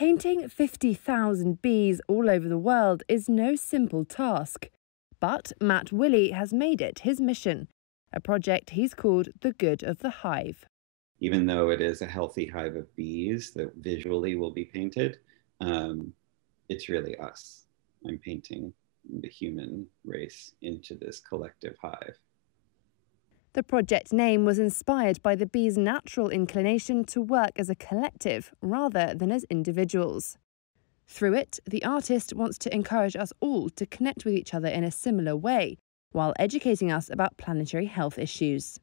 Painting 50,000 bees all over the world is no simple task. But Matt Willey has made it his mission, a project he's called The Good of the Hive. Even though it is a healthy hive of bees that visually will be painted, it's really us. I'm painting the human race into this collective hive. The project name was inspired by the bees' natural inclination to work as a collective rather than as individuals. Through it, the artist wants to encourage us all to connect with each other in a similar way, while educating us about planetary health issues.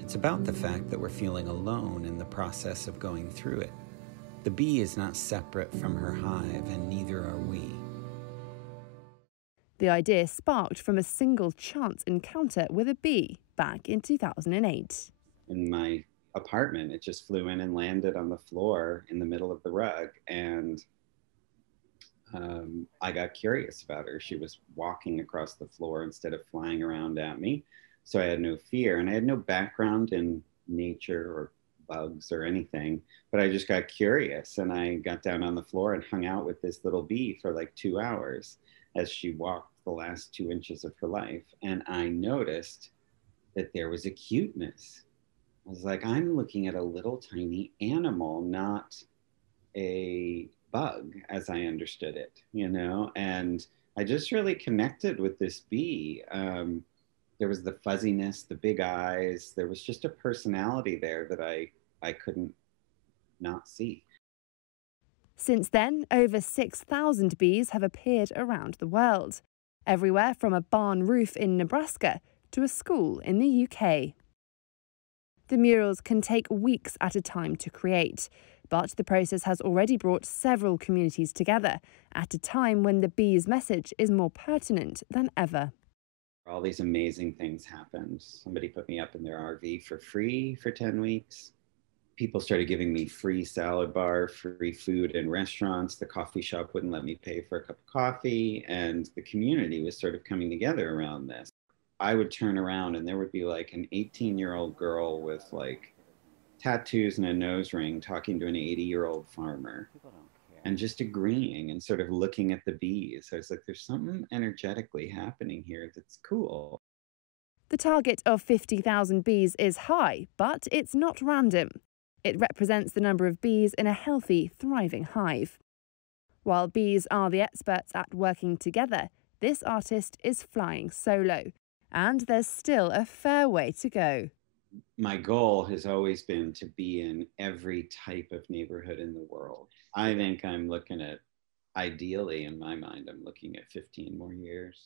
It's about the fact that we're feeling alone in the process of going through it. The bee is not separate from her hive, and neither are we. The idea sparked from a single chance encounter with a bee back in 2008. In my apartment, it just flew in and landed on the floor in the middle of the rug, and I got curious about her. She was walking across the floor instead of flying around at me, so I had no fear, and I had no background in nature or bugs or anything, but I just got curious, and I got down on the floor and hung out with this little bee for like 2 hours as she walked the last 2 inches of her life. And I noticed that there was a cuteness. I was like, I'm looking at a little tiny animal, not a bug as I understood it, you know? And I just really connected with this bee. There was the fuzziness, the big eyes. There was just a personality there that I couldn't not see. Since then, over 6,000 bees have appeared around the world, everywhere from a barn roof in Nebraska to a school in the UK. The murals can take weeks at a time to create, but the process has already brought several communities together at a time when the bees' message is more pertinent than ever. All these amazing things happened. Somebody put me up in their RV for free for 10 weeks. People started giving me free salad bar, free food in restaurants. The coffee shop wouldn't let me pay for a cup of coffee, and the community was sort of coming together around this. I would turn around and there would be like an 18-year-old girl with like tattoos and a nose ring talking to an 80-year-old farmer and just agreeing and sort of looking at the bees. I was like, there's something energetically happening here that's cool. The target of 50,000 bees is high, but it's not random. It represents the number of bees in a healthy, thriving hive. While bees are the experts at working together, this artist is flying solo, and there's still a fair way to go. My goal has always been to be in every type of neighborhood in the world. I think I'm looking at, ideally in my mind, I'm looking at 15 more years.